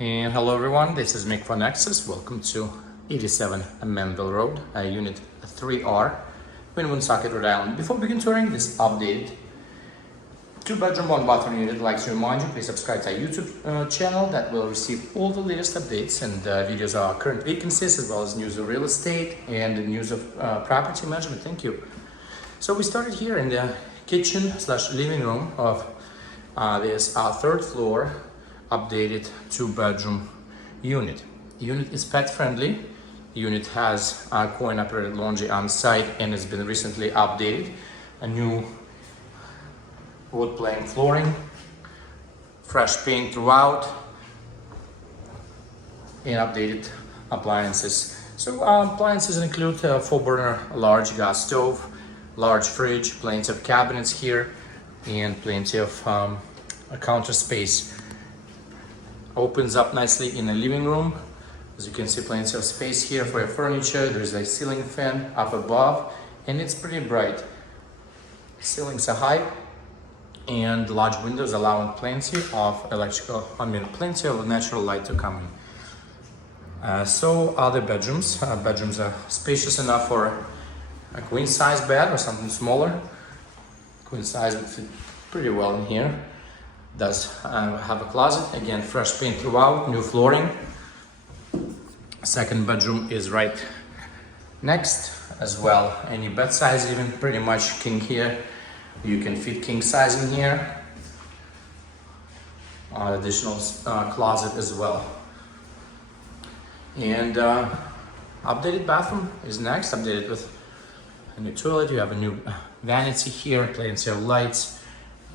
And hello everyone, this is Mick from Nexus. Welcome to 87 Manville Road, Unit 3R in Woonsocket, Rhode Island. Before we begin touring this updated 2-bedroom, 1-bathroom unit, I'd like to remind you, please subscribe to our YouTube channel that will receive all the latest updates and videos of our current vacancies, as well as news of real estate and the news of property management. Thank you. So we started here in the kitchen/living room of this third floor updated 2-bedroom unit. The unit is pet friendly. The unit has coin operated laundry on site and has been recently updated. A new wood plank flooring, fresh paint throughout, and updated appliances. So appliances include a 4-burner large gas stove, large fridge, plenty of cabinets here, and plenty of counter space. Opens up nicely in the living room. As you can see, plenty of space here for your furniture. There's a ceiling fan up above, and it's pretty bright. Ceilings are high, and large windows allowing plenty of plenty of natural light to come in. So other bedrooms. Bedrooms are spacious enough for a queen size bed or something smaller. Queen size would fit pretty well in here. Does have a closet, again fresh paint throughout, new flooring. Second bedroom is right next as well. Any bed size, even pretty much king here. You can fit king size in here. Additional closet as well. And updated bathroom is next, updated with a new toilet. You have a new vanity here, plenty of lights,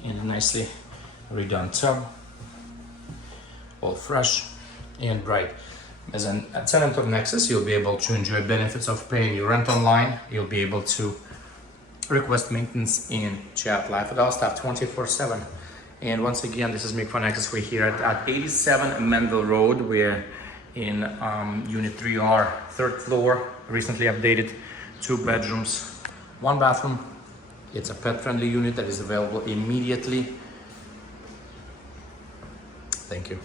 and a nicely redone tub, all fresh and bright. As a tenant of Nexus, you'll be able to enjoy benefits of paying your rent online. You'll be able to request maintenance and chat live with our staff 24/7. And once again, this is Mick from Nexus. We're here at 87 Manville Road. We're in Unit 3R, third floor, recently updated, 2 bedrooms, 1 bathroom. It's a pet-friendly unit that is available immediately. Thank you.